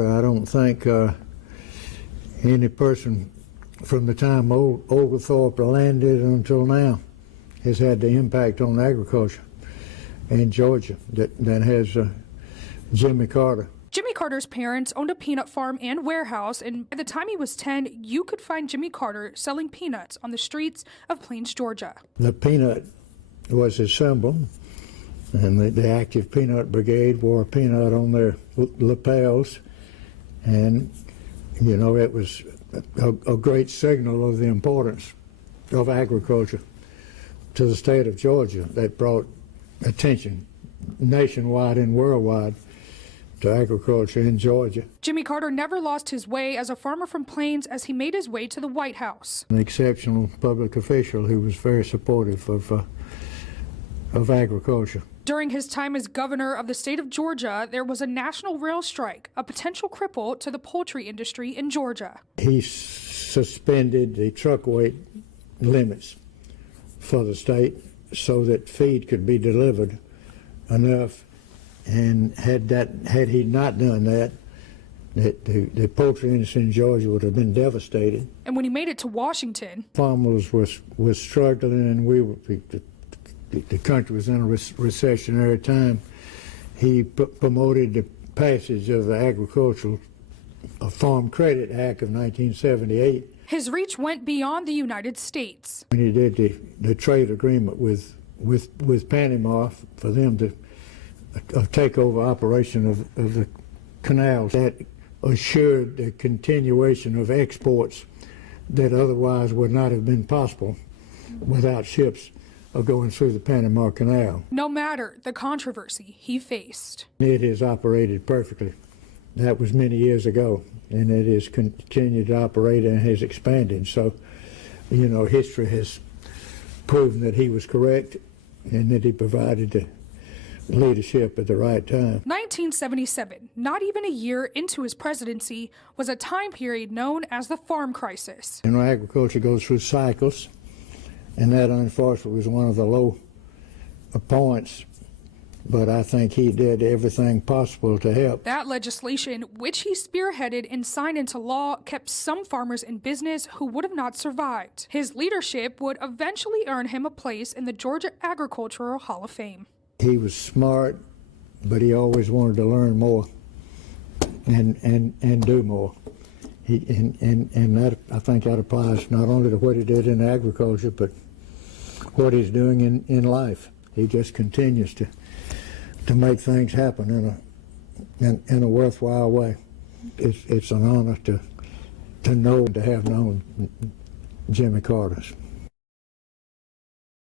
I don't think any person from the time Oglethorpe landed until now has had the impact on agriculture in Georgia that has Jimmy Carter. Jimmy Carter's parents owned a peanut farm and warehouse, and by the time he was 10, you could find Jimmy Carter selling peanuts on the streets of Plains, Georgia. The peanut was his symbol, and the active peanut brigade wore a peanut on their lapels, and you know, it was a great signal of the importance of agriculture to the state of Georgia that brought attention nationwide and worldwide to agriculture in Georgia. Jimmy Carter never lost his way as a farmer from Plains as he made his way to the White House. An exceptional public official who was very supportive of agriculture. During his time as governor of the state of Georgia, there was a national rail strike, a potential cripple to the poultry industry in Georgia. He suspended the truck weight limits for the state so that feed could be delivered enough, and had he not done that, the poultry industry in Georgia would have been devastated. And when he made it to Washington, farmers was struggling, and the country was in a recessionary time. He promoted the passage of the Agricultural Farm Credit Act of 1978. His reach went beyond the United States. When he did the trade agreement with Panama for them to take over operation of the canals, that assured the continuation of exports that otherwise would not have been possible without ships going through the Panama Canal. No matter the controversy he faced, it has operated perfectly. That was many years ago, and it has continued to operate and has expanded. So, you know, history has proven that he was correct and that he provided the leadership at the right time. 1977, not even a year into his presidency, was a time period known as the farm crisis. You know, agriculture goes through cycles, and that unfortunately was one of the low points, but I think he did everything possible to help. That legislation, which he spearheaded and signed into law, kept some farmers in business who would have not survived. His leadership would eventually earn him a place in the Georgia Agricultural Hall of Fame. He was smart, but he always wanted to learn more and do more. And that, I think that applies not only to what he did in agriculture, but what he's doing in life. He just continues to make things happen in a worthwhile way. It's an honor to know and to have known Jimmy Carter.